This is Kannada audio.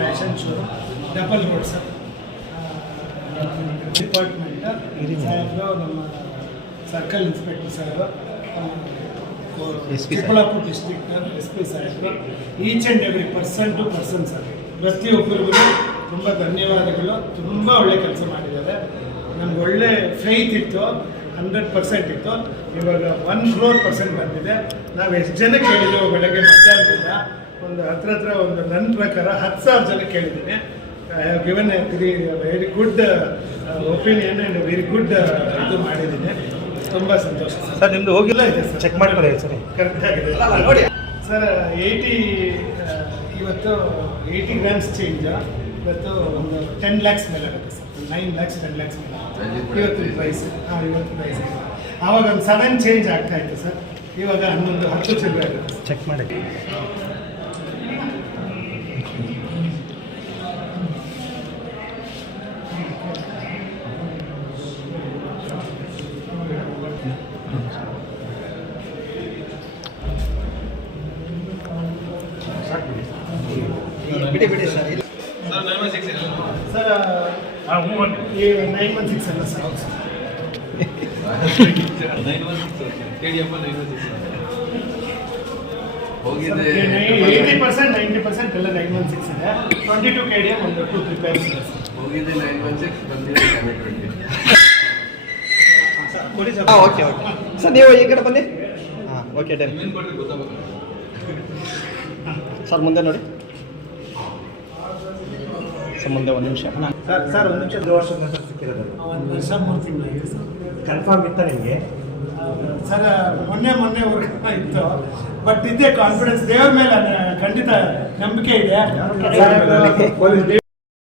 Fashion show double road sir. Department ಸಾಹೇಬರು ನಮ್ಮ ಸರ್ಕಲ್ ಇನ್ಸ್ಪೆಕ್ಟರ್ ಸಾಹೇಬರು ಚಿಕ್ಕಬಳ್ಳಾಪುರ ಡಿಸ್ಟ್ರಿಕ್ಟ್ ಎಸ್ ಪಿ ಸಾಹೇಬರು each and every person to person sir. ಪ್ರತಿಯೊಬ್ಬರಿಗೂ ತುಂಬ ಧನ್ಯವಾದಗಳು. ತುಂಬ ಒಳ್ಳೆ ಕೆಲಸ ಮಾಡಿದ್ದಾರೆ. ನಮ್ಗೆ ಒಳ್ಳೆ ಫೇತ್ ಇತ್ತು. ಹಂಡ್ರೆಡ್ ಪರ್ಸೆಂಟ್ ಇತ್ತು. ಇವಾಗ ಒನ್ ಕ್ರೋರ್ ಪರ್ಸೆಂಟ್ ಬಂದಿದೆ. ನಾವು ಎಷ್ಟು ಜನ ಕೇಳಿದ್ದೆವು ಬೆಳಗ್ಗೆ ಮಧ್ಯಾಹ್ನದಿಂದ ಒಂದು ಹತ್ರ ಹತ್ರ ಒಂದು ನನ್ನ ಪ್ರಕಾರ ಹತ್ತು ಸಾವಿರ ಜನ ಕೇಳಿದ್ದೀನಿ I have given a very very good opinion and very good ಇದು ಮಾಡಿದ್ದೀನಿ. ತುಂಬ ಸಂತೋಷ. ಸರ್ ನಿಮ್ಮದು ನಿಮ್ದು ಹೋಗಿಲ್ಲ? ಇದೆ ಸರ್. ಚೆಕ್ ಮಾಡ್ತಾರೆ ಸರ್. ಕರೆಕ್ಟ್ ಆಗಿದೆ. ನೋಡಿ. ಸರ್ ಏಯ್ಟಿ ಇವತ್ತು ಏಯ್ಟಿ ಗ್ರಾಮ್ಸ್ ಚೇಂಜ್ ಇವತ್ತು ಒಂದು ಟೆನ್ ಲ್ಯಾಕ್ಸ್ ಮೇಲೆ ಆಗುತ್ತೆ sir. Nine lakhs ten lakhs ಮೇಲೆ. ಇವತ್ತು ಪ್ರೈಸ್ ಹಾಂ ಇವತ್ತು ಪ್ರೈಸ್ ಆವಾಗ ಒಂದು ಸೆವೆನ್ ಚೇಂಜ್ ಆಗ್ತಾ ಇತ್ತು ಸರ್. ಇವಾಗ ಹನ್ನೊಂದು ಹತ್ತು ಚಿಲ್ಲರೆ ಆಗುತ್ತೆ ಸರ್. ಚೆಕ್ ಮಾಡಿ. ಬಿಡಿ ಬಿಡಿ ಸರ್. ನೈನ್ ಒನ್ ಸಿಕ್ಸ್ ಅಲ್ಲ sir eighty percent ninety percent ಎಲ್ಲ ನೈನ್ ಒನ್ ಸಿಕ್ಸ್ ಇದೆ twenty two K D M ಒಂದು ಟು ತ್ರೀ ಇದೆ ಹೋಗಿದೆ ನೈನ್ ಒನ್ ಸಿಕ್ಸ್ ಬಂದಿದೆ twenty sir okay okay sir ನೀವು ಈ ಕಡೆ ಬನ್ನಿ. ಹಾಂ ಓಕೆ ಡನ್ ಸರ್ ಮುಂದೆ ನೋಡಿ. ಸರ್ ಮುಂದೆ ಒಂದು ನಿಮಿಷ. ಸರ್ ಸರ್ ಒಂದು ನಿಮಿಷ. ವರ್ಷದ ನಂತರ ಸಿಕ್ಕಿರೋದು. ಒಂದು ವರ್ಷ ಮೂರು ತಿಂಗಳಾಗಿದೆ ಸರ್. ಕನ್ಫರ್ಮ್ ಇತ್ತ ನಿಮಗೆ? ಸರ್ ಮೊನ್ನೆ ಮೊನ್ನೆ ವರ್ಗ ಇತ್ತು. ಬಟ್ ಇದೇ ಕಾನ್ಫಿಡೆನ್ಸ್ ದೇವ್ರ ಮೇಲೆ ಖಂಡಿತ ನಂಬಿಕೆ ಇದೆ. ಪೊಲೀಸ್